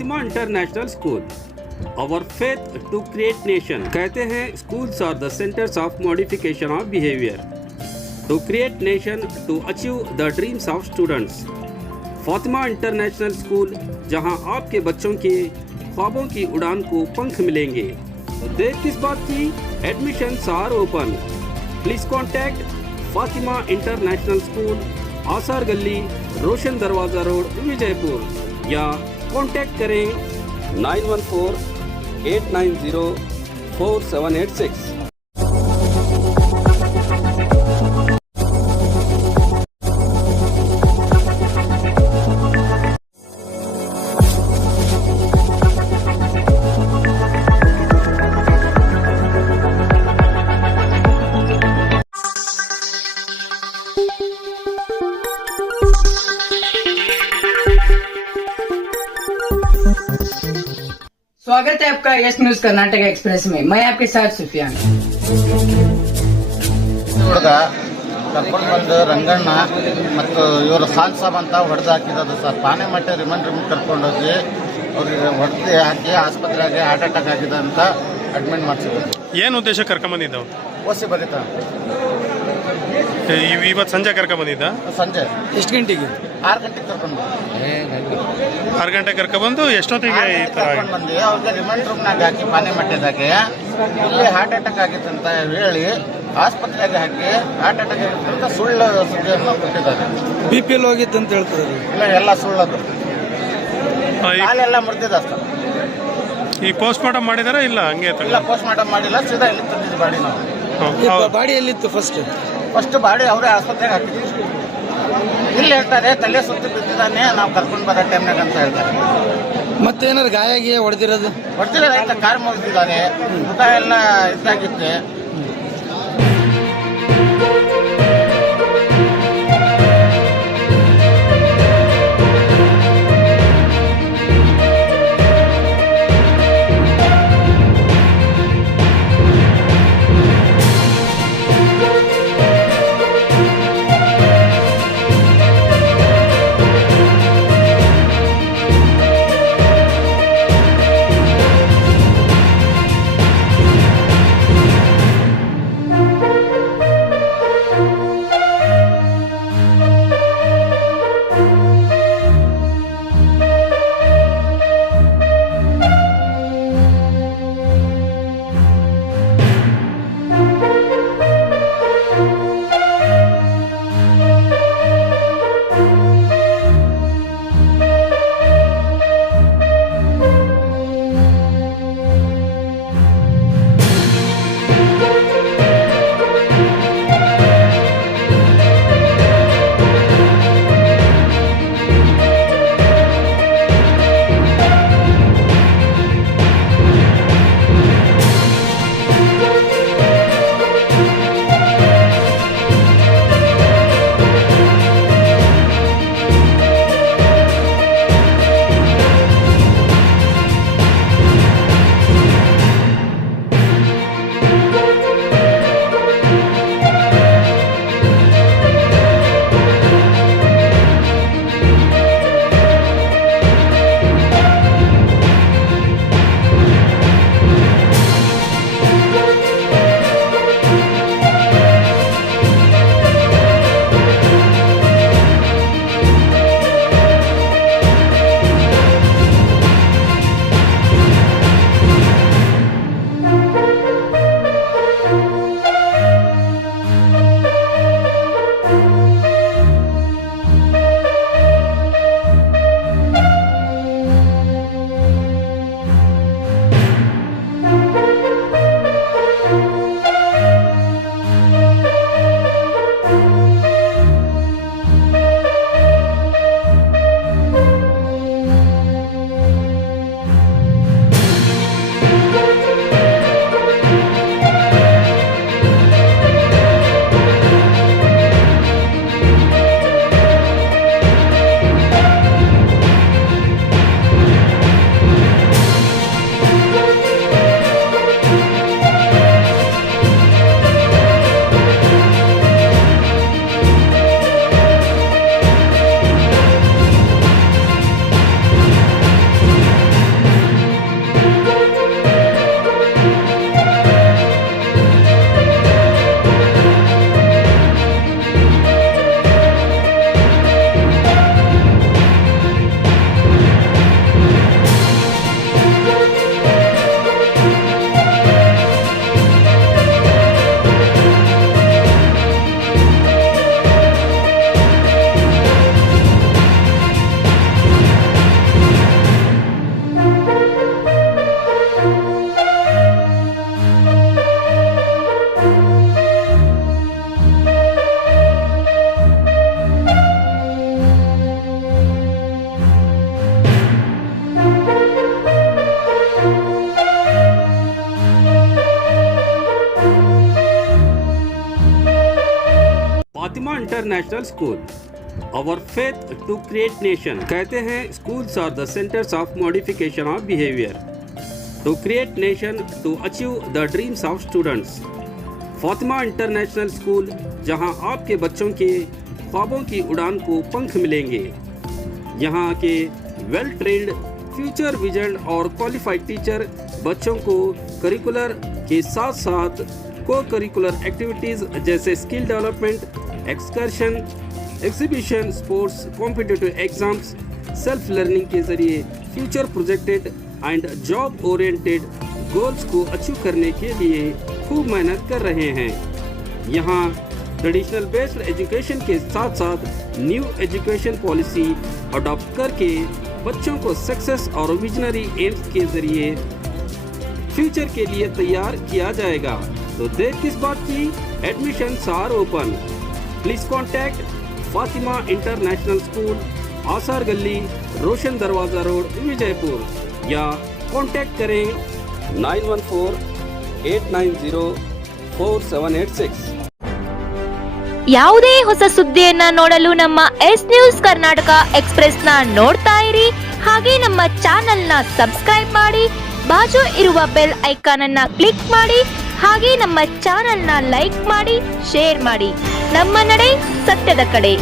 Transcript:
Fatima international school, our faith to create nation। कहते हैं schools are the centers of modification of behavior to create nation to achieve the dreams of students। Fatima international school, जहां आपके बच्चों के ख्वाबों की उड़ान को पंख मिलेंगे। तो देर किस बात की, admissions are open. Please contact Fatima international school, Asar Gali, रोशन दरवाज़ा रोड, विजयपुर, या कॉन्टैक्ट करें 9148904786। स्वागत है आपका यस न्यूज कर्नाटक एक्सप्रेस में। मैं आपके साथ सुफियान। ಹುಡುಗ ಕರ್ಕೊಂಡು ಬಂದು ರಂಗಣ್ಣ ಮತ್ತು ಇವರು ಸಾಲ್ ಸಾಬ್ ಅಂತ ಹೊಡೆದು ಹಾಕಿರೋದು ಸರ್। ಪಾನೆಮಟ್ಟೆ ರಿಮಂಡ್ ಕರ್ಕೊಂಡೋಗಿ ಅವ್ರಿಗೆ ಹೊಡೆದು ಹಾಕಿ ಆಸ್ಪತ್ರೆಗೆ ಹಾರ್ಟ್ ಅಟ್ಯಾಕ್ ಆಗಿದೆ ಅಂತ ಅಡ್ಮಿಟ್ ಮಾಡಿಸಿದ್ರು। ಏನು ಉದ್ದೇಶ ಕರ್ಕೊಂಬಂದಿದ್ದವು? ಓಸಿ ಬರೀತಾ ಇವತ್ತು ಸಂಜೆ ಕರ್ಕೊಂಬಂದಿದ್ದ? ಸಂಜೆ ಎಷ್ಟು ಗಂಟೆಗೆ? 6 ಗಂಟೆಗೆ ಕರ್ಕೊಂಡು 6 ಗಂಟೆ ಕರ್ಕೊಂಡ್ಬಂದು ಎಷ್ಟೊತ್ತಿಗೆ ಈ ಥರ ಕರ್ಕೊಂಡು ಬಂದು ಅವ್ರಿಗೆ ರಿಮಂಡ್ ರೂಮ್ನಾಗ ಹಾಕಿ ಪಾನೆಮಟ್ಟೆದಾಗೆ ಇಲ್ಲಿ ಹಾರ್ಟ್ ಅಟ್ಯಾಕ್ ಆಗಿತ್ತು ಅಂತ ಹೇಳಿ ಆಸ್ಪತ್ರೆಗೆ ಹಾಕಿ ಹಾರ್ಟ್ ಅಟ್ಯಾಕ್ ಆಗಿತ್ತು ಅಂತ ಸುಳ್ಳು ಸುದ್ದಿಯನ್ನು ಕೊಟ್ಟಿದ್ದಾರೆ। BPL ಹೋಗಿತ್ತು ಅಂತ ಹೇಳ್ತಾರೆ। ಇಲ್ಲ, ಎಲ್ಲ ಸುಳ್ಳದು, ಕಾಲೆಲ್ಲ ಮುರಿದಿದೆ ಸರ್। ಈ ಪೋಸ್ಟ್ ಮಾರ್ಟಮ್ ಮಾಡಿದಾರ ಇಲ್ಲ ಹಂಗೆ? ಇಲ್ಲ, ಪೋಸ್ಟ್ ಮಾರ್ಟಮ್ ಮಾಡಿಲ್ಲ, ಸೀದಾ ಇಲ್ಲಿ ತಂದಿದ್ದು ಬಾಡಿ ನಾವು। ಬಾಡಿ ಎಲ್ಲಿತ್ತು? ಫಸ್ಟ್ ಬಾಡಿ ಅವರೇ ಆಸ್ಪತ್ರೆಗೆ ಹಾಕಿದ್ವಿ। ಇಲ್ಲಿ ಹೇಳ್ತಾರೆ ತಲೆ ಸುತ್ತಿ ಬಿದ್ದಿದ್ದಾನೆ, ನಾವು ಕರ್ಕೊಂಡು ಬರೋ ಟೈಮ್ನಾಗ ಅಂತ ಹೇಳ್ತಾರೆ। ಮತ್ತೇನಾರು ಗಾಯ ಹೊಡೆದಿರೋದು? ಹೊಡ್ತಿರೋದಾಯ್ತು, ಕಾರ್ ಮುಗಿದಿದ್ದಾರೆ, ಮುಖ ಎಲ್ಲ ಇದಾಗಿತ್ತೆ। Fatima international school, our faith to create nation। कहते हैं schools are the centers of modification of behavior to create nation to achieve the dreams of students। Fatima international school, जहां आपके बच्चों के ख्वाबों की उड़ान को पंख मिलेंगे। यहाँ के वेल ट्रेंड, फ्यूचर विजन और क्वालिफाइड टीचर बच्चों को करिकुलर के साथ साथ को करिकुलर एक्टिविटीज़ जैसे skill development, excursion, exhibition, sports, competitive exams, self learning के जरिए future projected and job oriented goals को अचीव करने के लिए खूब मेहनत कर रहे हैं। यहाँ ट्रेडिशनल बेस्ड एजुकेशन के साथ साथ न्यू एजुकेशन पॉलिसी अडॉप्ट करके बच्चों को सक्सेस और विजनरी एम्स के जरिए फ्यूचर के लिए तैयार किया जाएगा। तो देर किस बात की, admissions are open. Please contact Fatima international school, Asar Gali, रोशन दरवाजा रोड, विजयपुर, या कॉन्टैक्ट करें 9148904786। ಯಾವುದೇ ಹೊಸ ಸುದ್ದಿಯನ್ನ ನೋಡಲು ನಮ್ಮ ಎಸ್ ನ್ಯೂಸ್ ಕರ್ನಾಟಕ ಎಕ್ಸ್‌ಪ್ರೆಸ್ ನ ನೋಡ್ತಾ ಇರಿ, ಹಾಗೆ ನಮ್ಮ ಚಾನೆಲ್ ನ ಸಬ್ಸ್ಕ್ರೈಬ್ ಮಾಡಿ, ಬಾಜು ಇರುವ ಬೆಲ್ ಐಕಾನ್ ಅನ್ನ ಕ್ಲಿಕ್ ಮಾಡಿ, ಹಾಗೆ ನಮ್ಮ ಚಾನೆಲ್ ನ ಲೈಕ್ ಮಾಡಿ, ಶೇರ್ ಮಾಡಿ। ನಮ್ಮ ನಡೆ ಸತ್ಯದ ಕಡೆ।